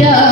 Yeah.